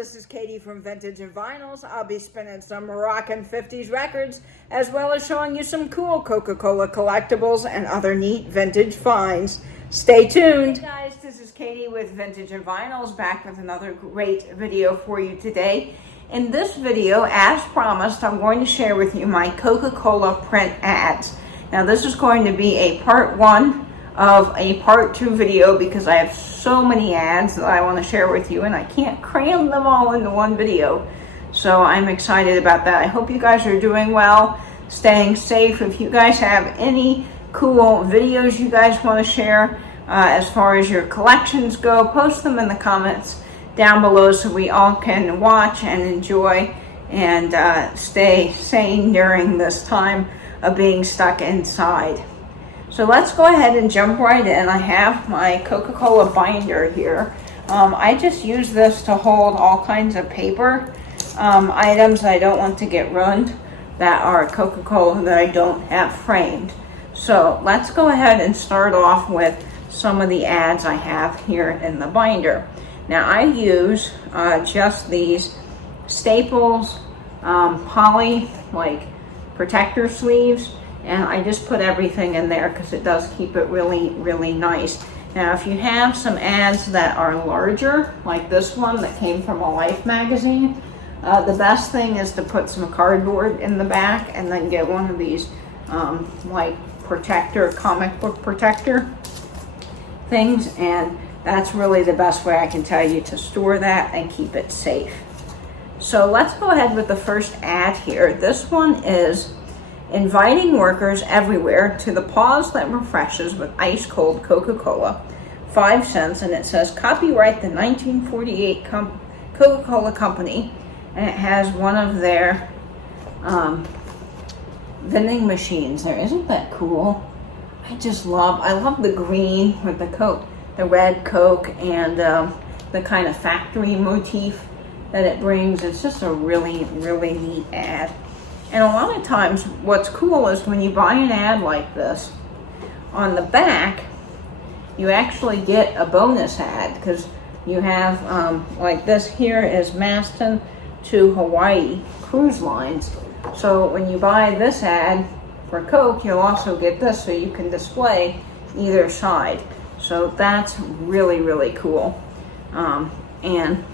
this is Katie from Vintage and Vinyls. I'll be spinning some Moroccan 50s records, as well as showing you some cool Coca-Cola collectibles and other neat vintage finds. Stay tuned. Hey guys, this is Katie with Vintage and Vinyls, back with another great video for you today. In this video, as promised, I'm going to share with you my Coca-Cola Print Ads. Now this is going to be a part one of a part two video because I have so many ads that I want to share with you and I can't cram them all into one video. So I'm excited about that. I hope you guys are doing well, staying safe. If you guys have any cool videos you guys want to share as far as your collections go, post them in the comments down below so we all can watch and enjoy and stay sane during this time of being stuck inside. So let's go ahead and jump right in. I have my Coca-Cola binder here. I just use this to hold all kinds of paper items I don't want to get ruined that are Coca-Cola that I don't have framed. So let's go ahead and start off with some of the ads I have here in the binder. Now I use just these Staples poly like protector sleeves, and I just put everything in there because it does keep it really nice. Now if you have some ads that are larger, like this one that came from a Life magazine, the best thing is to put some cardboard in the back and then get one of these like protector, comic book protector things, and that's really the best way I can tell you to store that and keep it safe. So let's go ahead with the first ad here. This one is inviting workers everywhere to the pause that refreshes with ice cold Coca-Cola, 5 cents, and it says copyright the 1948 Coca-Cola Company, and it has one of their vending machines there. Isn't that cool? I love the green with the Coke, the red Coke, and the kind of factory motif that it brings. It's just a really neat ad. And a lot of times what's cool is when you buy an ad like this, on the back you actually get a bonus ad, because you have like this here is Maston to Hawaii Cruise Lines. So when you buy this ad for Coke, you'll also get this so you can display either side. So that's really cool. And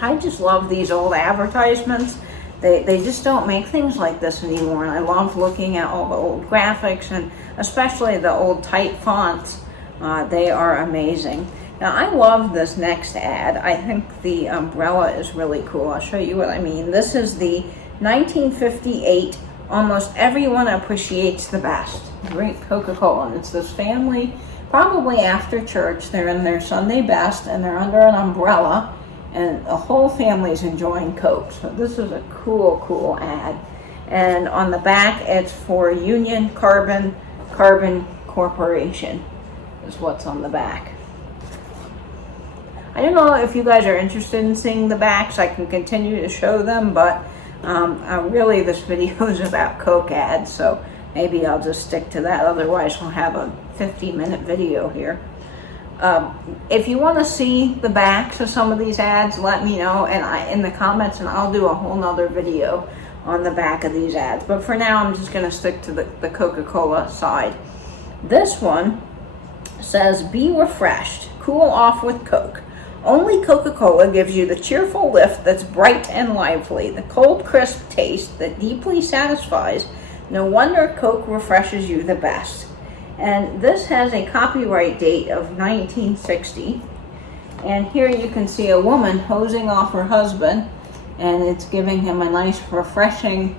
I just love these old advertisements. They just don't make things like this anymore, and I love looking at all the old graphics and especially the old tight fonts. They are amazing. Now I love this next ad. I think the umbrella is really cool. I'll show you what I mean. This is the 1958 Almost Everyone Appreciates the Best. Drink Coca-Cola. And it's this family, probably after church. They're in their Sunday best and they're under an umbrella, and the whole family's enjoying Coke. So this is a cool ad. And on the back, it's for Union Carbon Corporation is what's on the back. I don't know if you guys are interested in seeing the backs. I can continue to show them, but really this video is about Coke ads, so maybe I'll just stick to that. Otherwise we'll have a 50-minute video here. If you want to see the backs of some of these ads, let me know in the comments, and I'll do a whole nother video on the back of these ads. But for now, I'm just going to stick to the Coca-Cola side. This one says, be refreshed, cool off with Coke. Only Coca-Cola gives you the cheerful lift that's bright and lively, the cold, crisp taste that deeply satisfies. No wonder Coke refreshes you the best. And this has a copyright date of 1960. And here you can see a woman hosing off her husband, and it's giving him a nice refreshing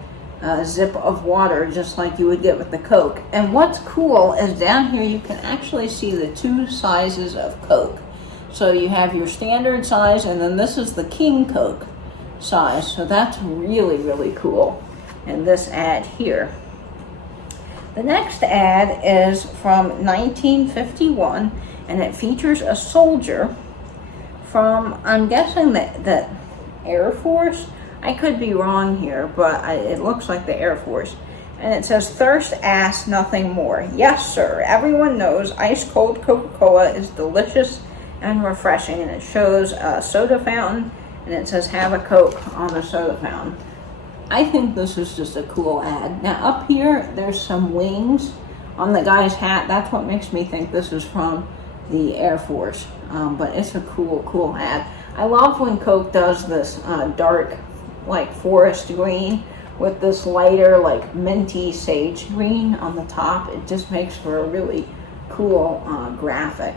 zip of water, just like you would get with the Coke. And what's cool is down here you can actually see the two sizes of Coke. So you have your standard size, and then this is the King Coke size. So that's really cool in this ad here. The next ad is from 1951, and it features a soldier from, I'm guessing that Air Force. I could be wrong here, but it looks like the Air Force. And it says, thirst asks nothing more. Yes, sir. Everyone knows ice cold Coca-Cola is delicious and refreshing. And it shows a soda fountain and it says have a Coke on the soda fountain. I think this is just a cool ad. Now up here, there's some wings on the guy's hat. That's what makes me think this is from the Air Force. But it's a cool ad. I love when Coke does this dark, like forest green with this lighter, like minty sage green on the top. It just makes for a really cool graphic.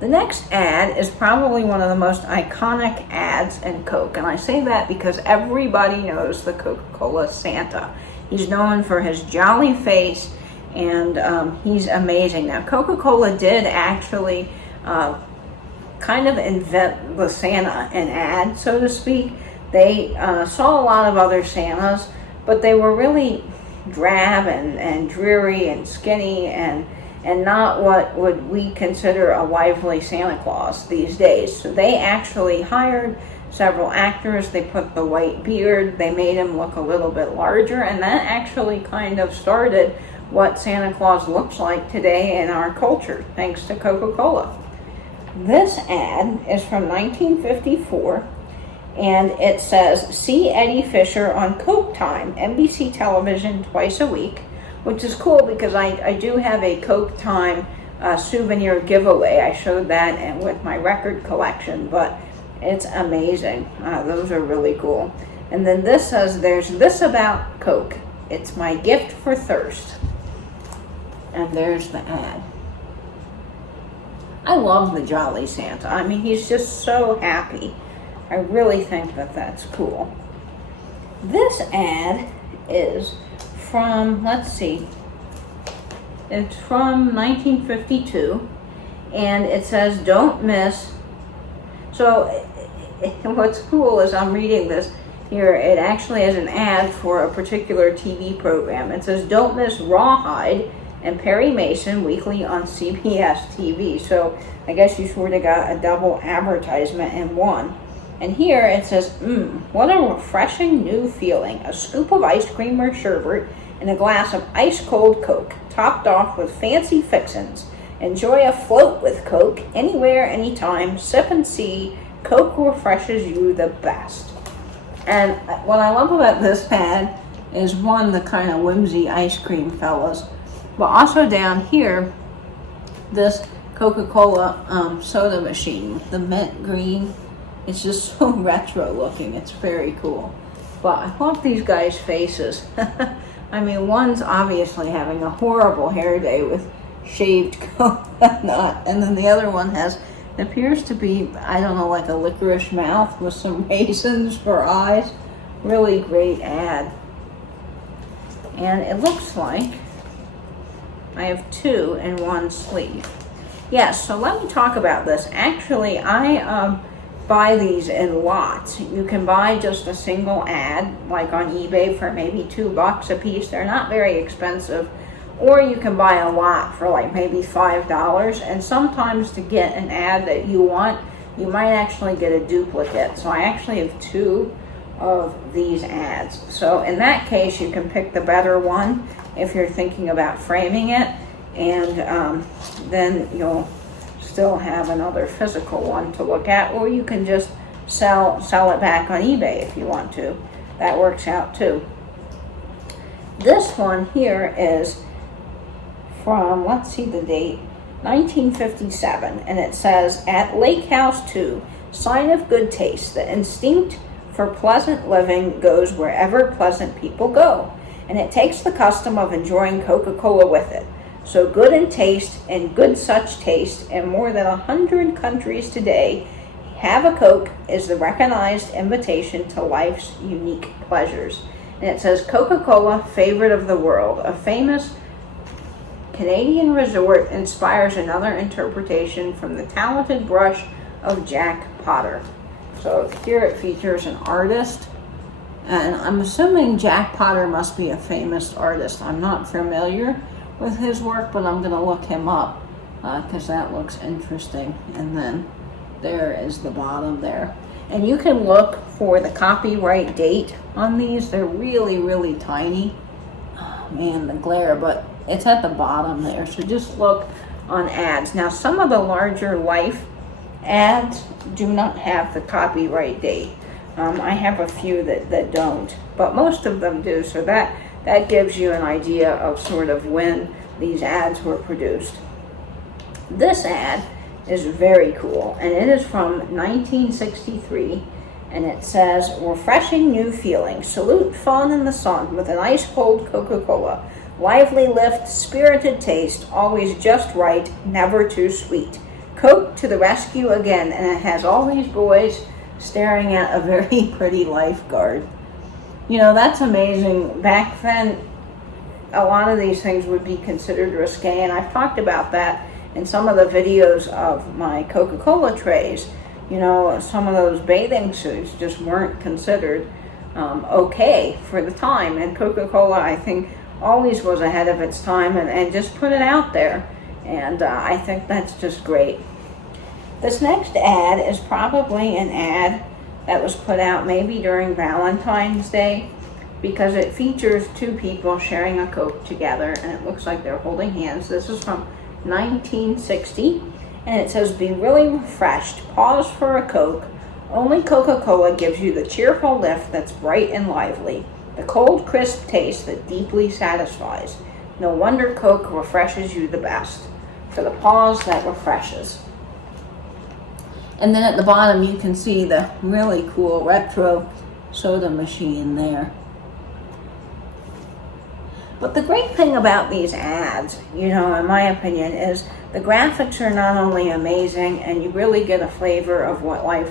The next ad is probably one of the most iconic ads in Coke, and I say that because everybody knows the Coca-Cola Santa. He's known for his jolly face, and he's amazing. Now, Coca-Cola did actually kind of invent the Santa in ad, so to speak. They saw a lot of other Santas, but they were really drab and dreary and skinny and not what would we consider a lively Santa Claus these days. So they actually hired several actors. They put the white beard, they made him look a little bit larger, and that actually kind of started what Santa Claus looks like today in our culture, thanks to Coca-Cola. This ad is from 1954, and it says, see Eddie Fisher on Coke Time, NBC television twice a week, which is cool because I do have a Coke Time souvenir giveaway. I showed that and with my record collection, but it's amazing. Those are really cool. And then this says, there's this about Coke. It's my gift for thirst. And there's the ad. I love the Jolly Santa. I mean, he's just so happy. I really think that that's cool. This ad is from, let's see, it's from 1952, and it says, don't miss. So what's cool is I'm reading this here, it actually has an ad for a particular TV program. It says, don't miss Rawhide and Perry Mason weekly on CBS TV. So I guess you sort of got a double advertisement in one. And here it says, what a refreshing new feeling. A scoop of ice cream or sherbet and a glass of ice-cold Coke, topped off with fancy fixins. Enjoy a float with Coke, anywhere, anytime. Sip and see. Coke refreshes you the best. And what I love about this ad is, one, the kind of whimsy ice cream fellas, but also down here, this Coca-Cola soda machine with the mint green. It's just so retro looking. It's very cool. But I love these guys' faces. I mean, one's obviously having a horrible hair day with shaved coconut, and then the other one has, it appears to be, I don't know, like a licorice mouth with some raisins for eyes. Really great ad. And it looks like I have two in one sleeve. Yes, so let me talk about this. Actually, I buy these in lots. You can buy just a single ad, like on eBay, for maybe $2 a piece. They're not very expensive. Or you can buy a lot for like maybe $5. And sometimes to get an ad that you want, you might actually get a duplicate. So I actually have two of these ads. So in that case, you can pick the better one if you're thinking about framing it. And then you'll still have another physical one to look at, or you can just sell it back on eBay if you want to. That works out too. This one here is from, let's see the date, 1957, and it says, at Lake House 2, sign of good taste, the instinct for pleasant living goes wherever pleasant people go, and it takes the custom of enjoying Coca-Cola with it. So good in taste, and good such taste, in more than 100 countries today, have a Coke is the recognized invitation to life's unique pleasures. And it says, Coca-Cola, favorite of the world. A famous Canadian resort inspires another interpretation from the talented brush of Jack Potter. So here it features an artist, and I'm assuming Jack Potter must be a famous artist. I'm not familiar with his work, but I'm going to look him up because that looks interesting. And then there is the bottom there. And you can look for the copyright date on these. They're really, really tiny. Oh, man, the glare, but it's at the bottom there. So just look on ads. Now, some of the larger life ads do not have the copyright date. I have a few that don't, but most of them do, so that gives you an idea of sort of when these ads were produced. This ad is very cool, and it is from 1963, and it says, refreshing new feeling, salute fun in the sun with an ice cold Coca-Cola. Lively lift, spirited taste, always just right, never too sweet. Coke to the rescue again, and it has all these boys staring at a very pretty lifeguard. You know, that's amazing. Back then, a lot of these things would be considered risque, and I've talked about that in some of the videos of my Coca-Cola trays. You know, some of those bathing suits just weren't considered okay for the time, and Coca-Cola, I think, always was ahead of its time and just put it out there, and I think that's just great. This next ad is probably an ad that was put out maybe during Valentine's Day, because it features two people sharing a Coke together, and it looks like they're holding hands. This is from 1960, and it says, be really refreshed, pause for a Coke. Only Coca-Cola gives you the cheerful lift that's bright and lively, the cold, crisp taste that deeply satisfies. No wonder Coke refreshes you the best, for the pause that refreshes. And then at the bottom you can see the really cool retro soda machine there. But the great thing about these ads, you know, in my opinion, is the graphics are not only amazing, and you really get a flavor of what life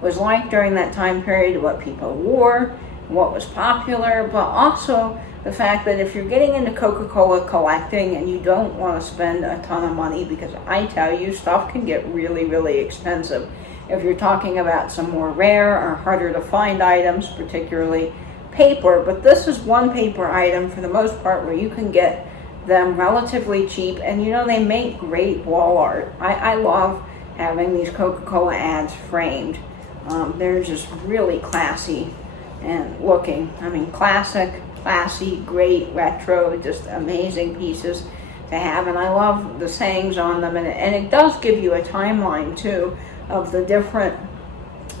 was like during that time period, what people wore, what was popular, but also the fact that if you're getting into Coca-Cola collecting and you don't want to spend a ton of money, because I tell you, stuff can get really, really expensive. If you're talking about some more rare or harder to find items, particularly paper, but this is one paper item for the most part where you can get them relatively cheap, and you know, they make great wall art. I love having these Coca-Cola ads framed. They're just really classy and looking. I mean, classic, classy, great, retro, just amazing pieces to have, and I love the sayings on them, and it does give you a timeline too of the different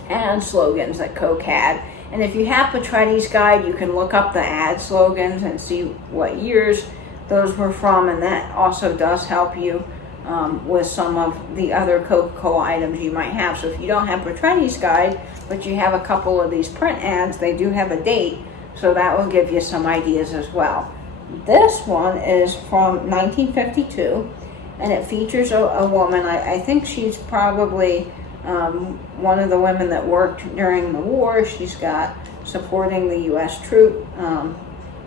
ad slogans that Coke had. And if you have Petretti's Guide, you can look up the ad slogans and see what years those were from, and that also does help you with some of the other Coca-Cola items you might have. So if you don't have Petretti's Guide, but you have a couple of these print ads, they do have a date, so that will give you some ideas as well. This one is from 1952, and it features a woman. I think she's probably one of the women that worked during the war. She's got supporting the U.S. troop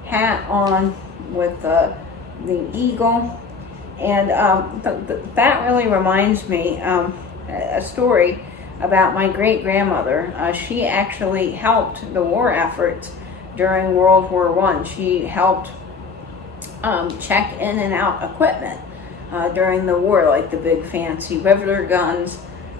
hat on with the eagle, and that really reminds me a story about my great-grandmother. She actually helped the war efforts during World War I. She helped check in and out equipment during the war, like the big fancy riveter guns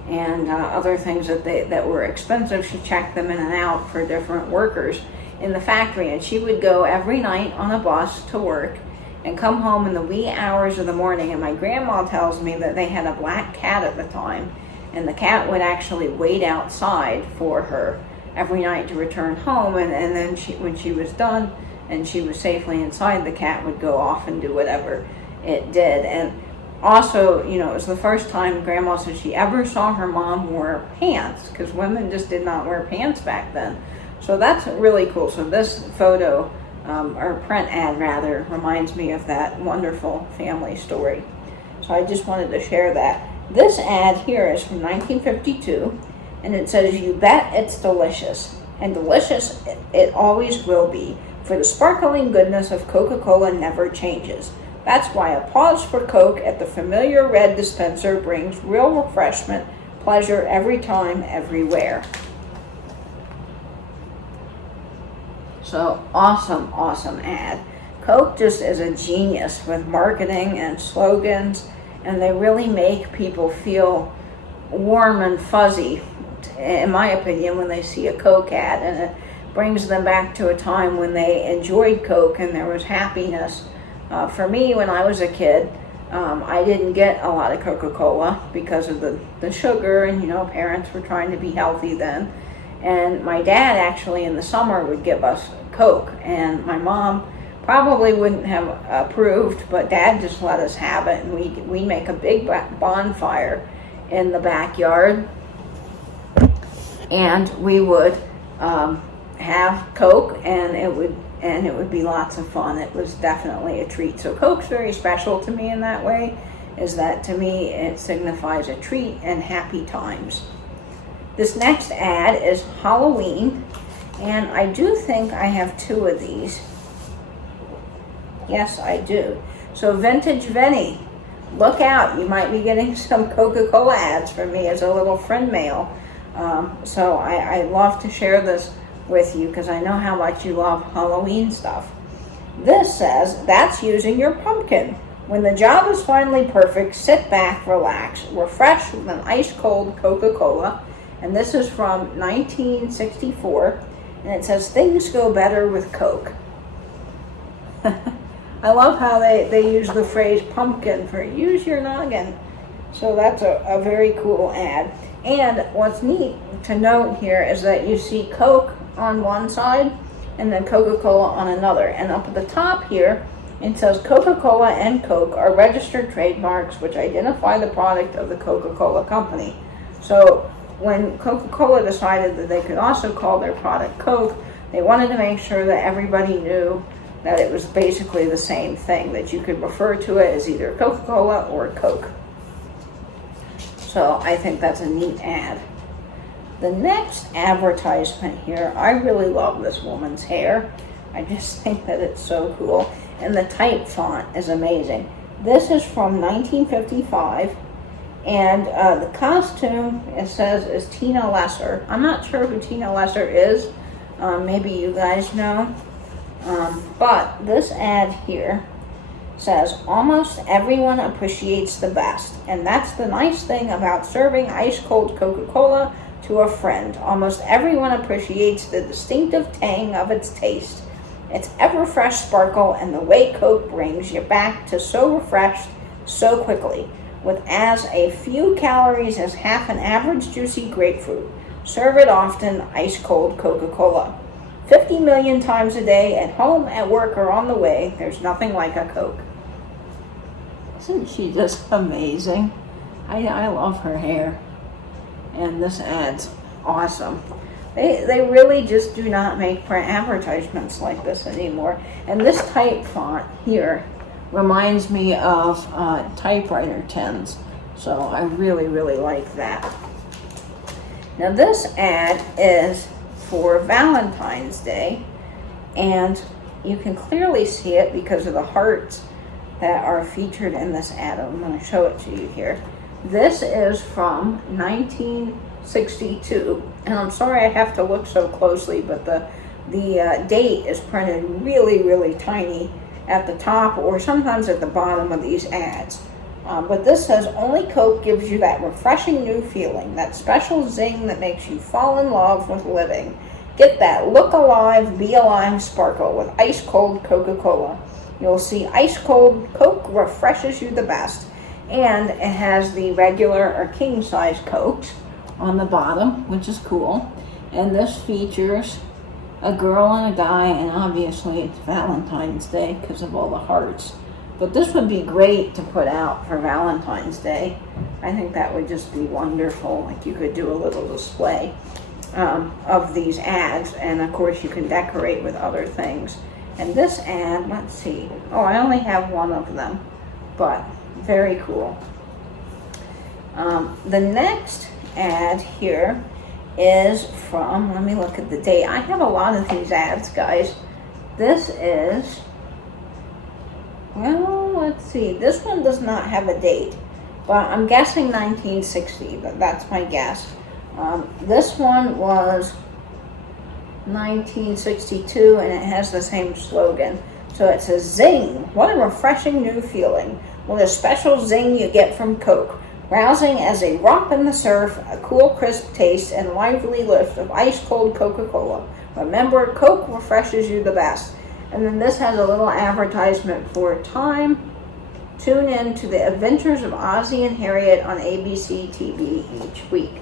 and other things that were expensive. She checked them in and out for different workers in the factory, and she would go every night on a bus to work and come home in the wee hours of the morning. And my grandma tells me that they had a black cat at the time, and the cat would actually wait outside for her every night to return home, and then when she was done and she was safely inside, the cat would go off and do whatever it did. And also, you know, it was the first time Grandma said she ever saw her mom wear pants, because women just did not wear pants back then. So that's really cool. So this photo, or print ad rather, reminds me of that wonderful family story. So I just wanted to share that. This ad here is from 1952, and it says, "You bet it's delicious, and delicious it always will be, for the sparkling goodness of Coca-Cola never changes. That's why a pause for Coke at the familiar red dispenser brings real refreshment, pleasure every time, everywhere." So awesome, awesome ad. Coke just is a genius with marketing and slogans, and they really make people feel warm and fuzzy, in my opinion, when they see a Coke ad, and it brings them back to a time when they enjoyed Coke and there was happiness. For me, when I was a kid, I didn't get a lot of Coca-Cola because of the sugar, and parents were trying to be healthy then. And my dad actually in the summer would give us Coke, and my mom probably wouldn't have approved, but Dad just let us have it, and we'd make a big bonfire in the backyard, and we would have Coke, and it would be lots of fun. It was definitely a treat. So Coke's very special to me in that way, is that to me it signifies a treat and happy times. This next ad is Halloween, and I do think I have 2 of these. Yes, I do. So Vintage Vinny, look out, you might be getting some Coca-Cola ads from me as a little friend mail. So I love to share this with you because I know how much you love Halloween stuff. This says, that's using your pumpkin. When the job is finally perfect, sit back, relax, refresh with an ice-cold Coca-Cola. And this is from 1964, and it says, things go better with Coke. I love how they use the phrase pumpkin for use your noggin. So that's a very cool ad. And what's neat to note here is that you see Coke on one side and then Coca-Cola on another. And up at the top here, it says Coca-Cola and Coke are registered trademarks which identify the product of the Coca-Cola Company. So when Coca-Cola decided that they could also call their product Coke, they wanted to make sure that everybody knew that it was basically the same thing, that you could refer to it as either Coca-Cola or Coke. So I think that's a neat ad. The next advertisement here, I really love this woman's hair. I just think that it's so cool. And the type font is amazing. This is from 1955. And the costume, it says, is Tina Lesser. I'm not sure who Tina Lesser is. Maybe you guys know. But this ad here says, almost everyone appreciates the best. And that's the nice thing about serving ice-cold Coca-Cola to a friend. Almost everyone appreciates the distinctive tang of its taste, its ever-fresh sparkle, and the way Coke brings you back to so refreshed so quickly, with as a few calories as half an average juicy grapefruit. Serve it often, ice-cold Coca-Cola. 50 million times a day, at home, at work, or on the way, there's nothing like a Coke. Isn't she just amazing? I love her hair. And this ad's awesome. They really just do not make print advertisements like this anymore. And this type font here reminds me of typewriter tins. So I really, really like that. Now this ad is for Valentine's Day, and you can clearly see it because of the hearts that are featured in this ad. I'm going to show it to you here. This is from 1962, and I'm sorry I have to look so closely, but the date is printed really, really tiny at the top or sometimes at the bottom of these ads. But this says, only Coke gives you that refreshing new feeling, that special zing that makes you fall in love with living. Get that look alive, be alive sparkle with ice-cold Coca-Cola. You'll see ice-cold Coke refreshes you the best. And it has the regular or king-size Cokes on the bottom, which is cool. And this features a girl and a guy, and obviously it's Valentine's Day because of all the hearts. But this would be great to put out for Valentine's Day. I think that would just be wonderful. Like you could do a little display of these ads, and of course you can decorate with other things. And this ad, let's see. Oh, I only have one of them, but very cool. The next ad here is from, let me look at the date. I have a lot of these ads, guys. This is, well, let's see. This one does not have a date, but I'm guessing 1960, but that's my guess. This one was 1962, and it has the same slogan. So it says, zing, what a refreshing new feeling. With a special zing you get from Coke. Rousing as a romp in the surf, a cool crisp taste, and lively lift of ice-cold Coca-Cola. Remember, Coke refreshes you the best. And then this has a little advertisement for time Tune in to the Adventures of Ozzie and Harriet on ABC TV each week.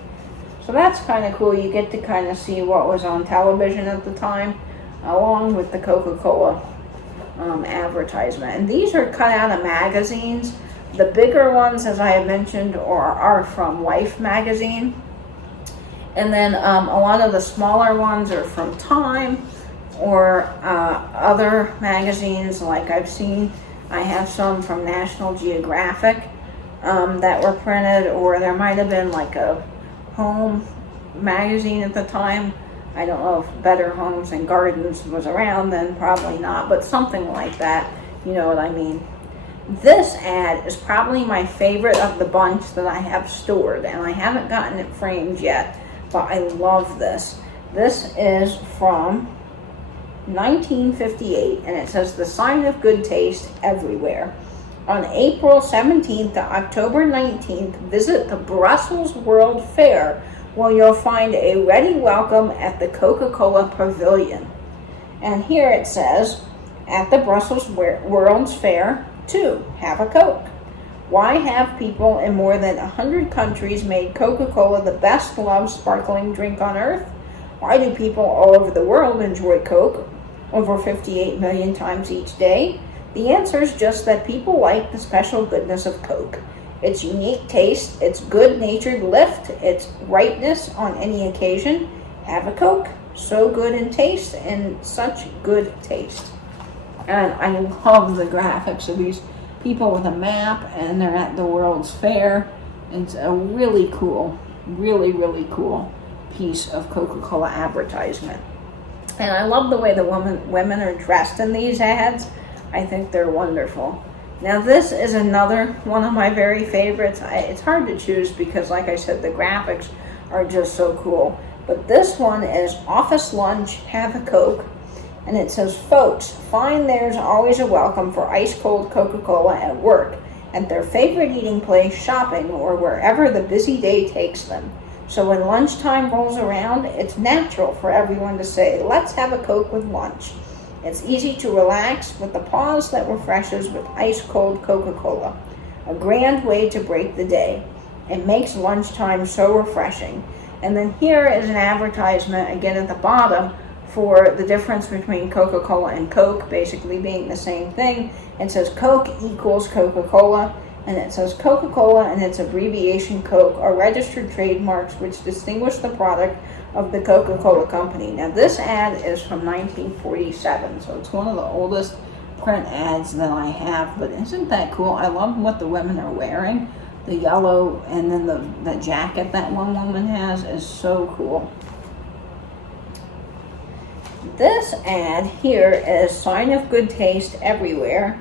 So that's kind of cool. You get to kind of see what was on television at the time, along with the Coca-Cola advertisement. And these are cut out of magazines. The bigger ones, as I had mentioned, are from Life magazine. And then a lot of the smaller ones are from Time or other magazines. Like I've seen, I have some from National Geographic that were printed, or there might have been like a home magazine at the time. I don't know if Better Homes and Gardens was around then, probably not, but something like that, you know what I mean. This ad is probably my favorite of the bunch that I have stored, and I haven't gotten it framed yet, but I love this. This is from 1958, and it says, "The sign of good taste everywhere. On April 17th to October 19th, visit the Brussels World Fair, where you'll find a ready welcome at the Coca-Cola Pavilion." And here it says, "At the Brussels World's Fair, too, have a Coke. Why have people in more than 100 countries made Coca-Cola the best loved sparkling drink on earth? Why do people all over the world enjoy Coke over 58 million times each day? The answer is just that people like the special goodness of Coke. Its unique taste, its good-natured lift, its rightness on any occasion. Have a Coke, so good in taste and such good taste." And I love the graphics of these people with a map, and they're at the World's Fair. It's a really cool, really, really cool piece of Coca-Cola advertisement. And I love the way the women are dressed in these ads. I think they're wonderful. Now this is another one of my very favorites. It's hard to choose because, like I said, the graphics are just so cool. But this one is "Office Lunch, Have a Coke." And it says, "Folks find there's always a welcome for ice-cold Coca-Cola at work, at their favorite eating place, shopping, or wherever the busy day takes them. So when lunchtime rolls around, it's natural for everyone to say, 'Let's have a Coke with lunch.' It's easy to relax with the pause that refreshes with ice-cold Coca-Cola. A grand way to break the day. It makes lunchtime so refreshing." And then here is an advertisement, again at the bottom, for the difference between Coca-Cola and Coke, basically being the same thing. It says Coke equals Coca-Cola, and it says Coca-Cola and its abbreviation Coke are registered trademarks which distinguish the product of the Coca-Cola Company. Now this ad is from 1947, so it's one of the oldest print ads that I have, but isn't that cool? I love what the women are wearing. The yellow and then the jacket that one woman has is so cool. This ad here is "Sign of Good Taste Everywhere,"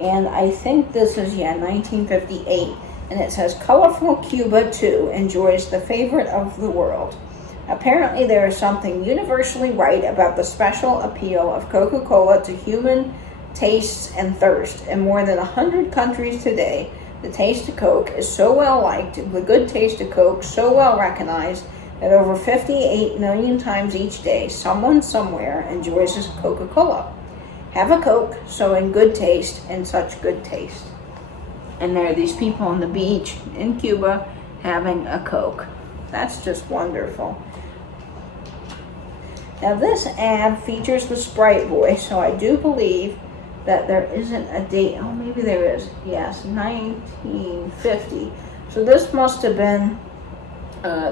and I think this is, 1958, and it says, "Colorful Cuba, too, enjoys the favorite of the world. Apparently there is something universally right about the special appeal of Coca-Cola to human tastes and thirst. In more than 100 countries today, the taste of Coke is so well liked, the good taste of Coke so well recognized, that over 58 million times each day, someone somewhere enjoys his Coca-Cola. Have a Coke, so in good taste and such good taste." And there are these people on the beach in Cuba having a Coke. That's just wonderful. Now this ad features the Sprite Boy, so I do believe that there isn't a date. Oh, maybe there is. Yes, 1950. So this must have been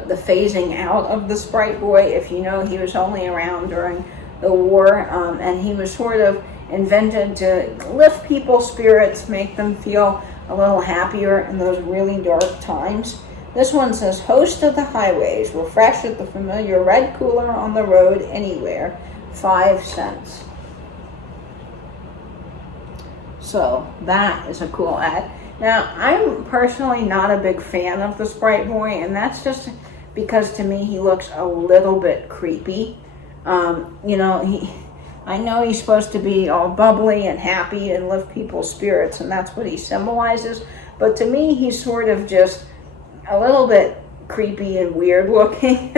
the phasing out of the Sprite Boy. If you know, he was only around during the war, and he was sort of invented to lift people's spirits, make them feel a little happier in those really dark times. This one says, "Host of the highways, refresh at the familiar red cooler on the road anywhere, 5 cents. So that is a cool ad. Now, I'm personally not a big fan of the Sprite Boy, and that's just because to me he looks a little bit creepy. I know he's supposed to be all bubbly and happy and lift people's spirits, and that's what he symbolizes. But to me, he's sort of just a little bit creepy and weird looking.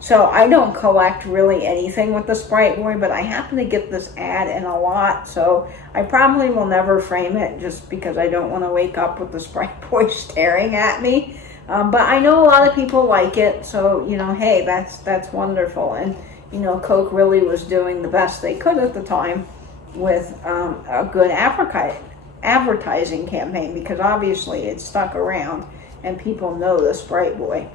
So I don't collect really anything with the Sprite Boy, but I happen to get this ad in a lot, so I probably will never frame it just because I don't want to wake up with the Sprite Boy staring at me. But I know a lot of people like it, so, you know, hey, that's wonderful. And, you know, Coke really was doing the best they could at the time with a good advertising campaign, because obviously it stuck around and people know the Sprite Boy.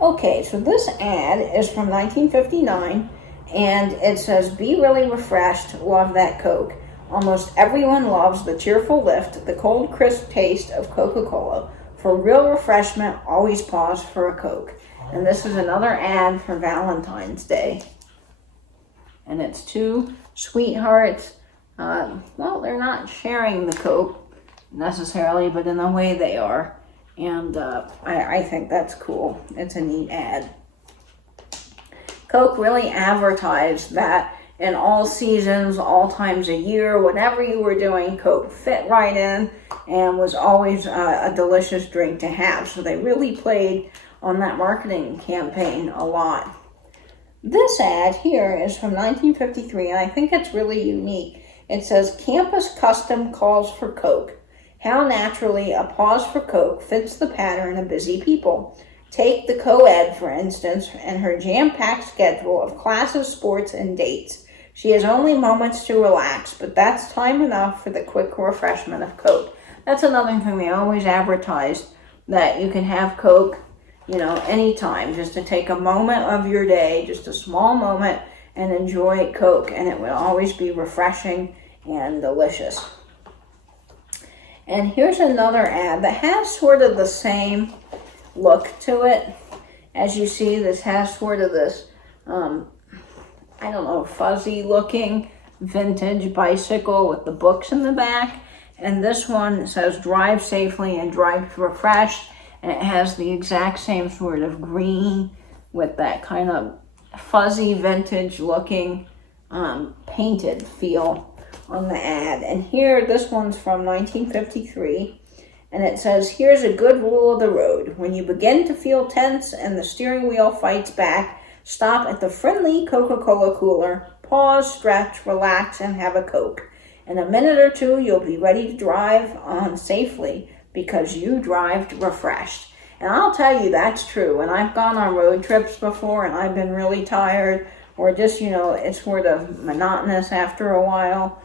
Okay, so this ad is from 1959, and it says, "Be really refreshed, love that Coke. Almost everyone loves the cheerful lift, the cold, crisp taste of Coca-Cola. For real refreshment, always pause for a Coke." And this is another ad for Valentine's Day. And it's two sweethearts. Well, they're not sharing the Coke necessarily, but in a way they are. And I think that's cool. It's a neat ad. Coke really advertised that in all seasons, all times a year, whatever you were doing, Coke fit right in and was always a delicious drink to have. So they really played on that marketing campaign a lot. This ad here is from 1953, and I think it's really unique. It says, "Campus custom calls for Coke. How naturally a pause for Coke fits the pattern of busy people. Take the co-ed, for instance, and her jam-packed schedule of classes, sports, and dates. She has only moments to relax, but that's time enough for the quick refreshment of Coke." That's another thing they always advertised, that you can have Coke, you know, anytime, just to take a moment of your day, just a small moment, and enjoy Coke, and it will always be refreshing and delicious. And here's another ad that has sort of the same look to it. As you see, this has sort of this, I don't know, fuzzy looking vintage bicycle with the books in the back. And this one says, "Drive safely and drive refreshed." And it has the exact same sort of green with that kind of fuzzy vintage looking painted feel on the ad. And here, this one's from 1953, and it says, "Here's a good rule of the road. When you begin to feel tense and the steering wheel fights back, stop at the friendly Coca-Cola cooler, pause, stretch, relax, and have a Coke. In a minute or two, you'll be ready to drive on safely because you drive refreshed." And I'll tell you, that's true. When I've gone on road trips before and I've been really tired, or just, you know, it's sort of monotonous after a while,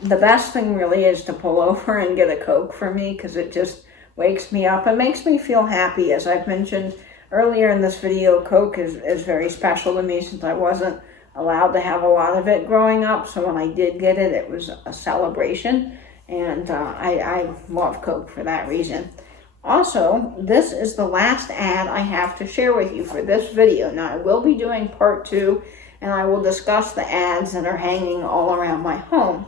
the best thing really is to pull over and get a Coke for me, because it just wakes me up and makes me feel happy. As I've mentioned earlier in this video, Coke is very special to me since I wasn't allowed to have a lot of it growing up. So when I did get it, it was a celebration, and I love Coke for that reason. Also, this is the last ad I have to share with you for this video. Now, I will be doing part 2, and I will discuss the ads that are hanging all around my home.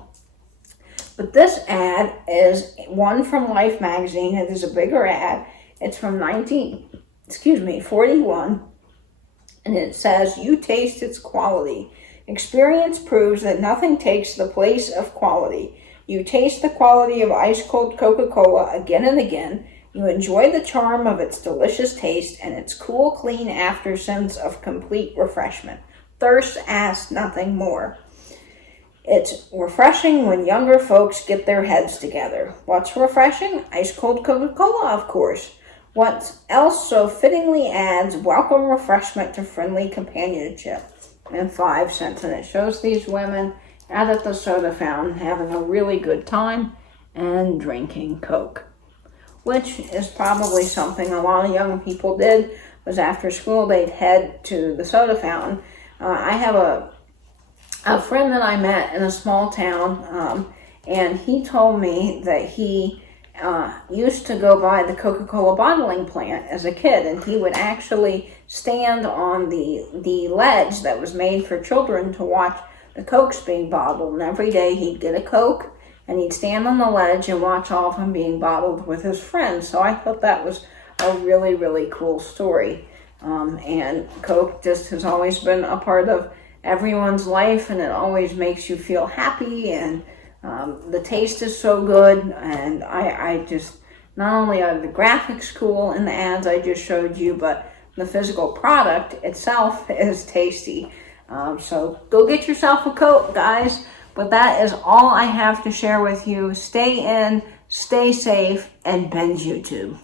But this ad is one from Life magazine. It is a bigger ad. It's from 41, and it says, "You taste its quality. Experience proves that nothing takes the place of quality. You taste the quality of ice-cold Coca-Cola again and again. You enjoy the charm of its delicious taste and its cool, clean after sense of complete refreshment. Thirst asks nothing more. It's refreshing when younger folks get their heads together. What's refreshing? Ice-cold Coca-Cola, of course. What else so fittingly adds welcome refreshment to friendly companionship?" And 5 cents. And it shows these women out at the soda fountain having a really good time and drinking Coke, which is probably something a lot of young people did, was after school they'd head to the soda fountain. I have a friend that I met in a small town, and he told me that he used to go by the Coca-Cola bottling plant as a kid, and he would actually stand on the ledge that was made for children to watch the Cokes being bottled. And every day he'd get a Coke, and he'd stand on the ledge and watch all of them being bottled with his friends. So I thought that was a really, really cool story. And Coke just has always been a part of everyone's life, and it always makes you feel happy, and the taste is so good. And I just, not only are the graphics cool in the ads I just showed you, but the physical product itself is tasty. So go get yourself a Coke, guys. But that is all I have to share with you. Stay in, stay safe, and binge YouTube.